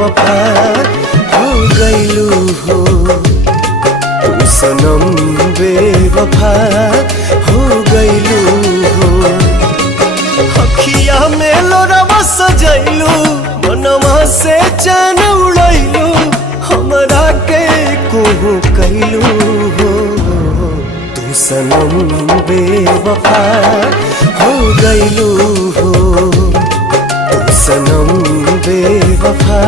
बेवफा हो गईलू हो, तू सनम बेवफा हो गईलू हो। अखिया में लोरवा सजैलू, मनवा से चैन उड़ैलू, हमरा के कोहू कैलू हो, तू सनम बेवफा हो गईलू हो, तू सनम बेवफा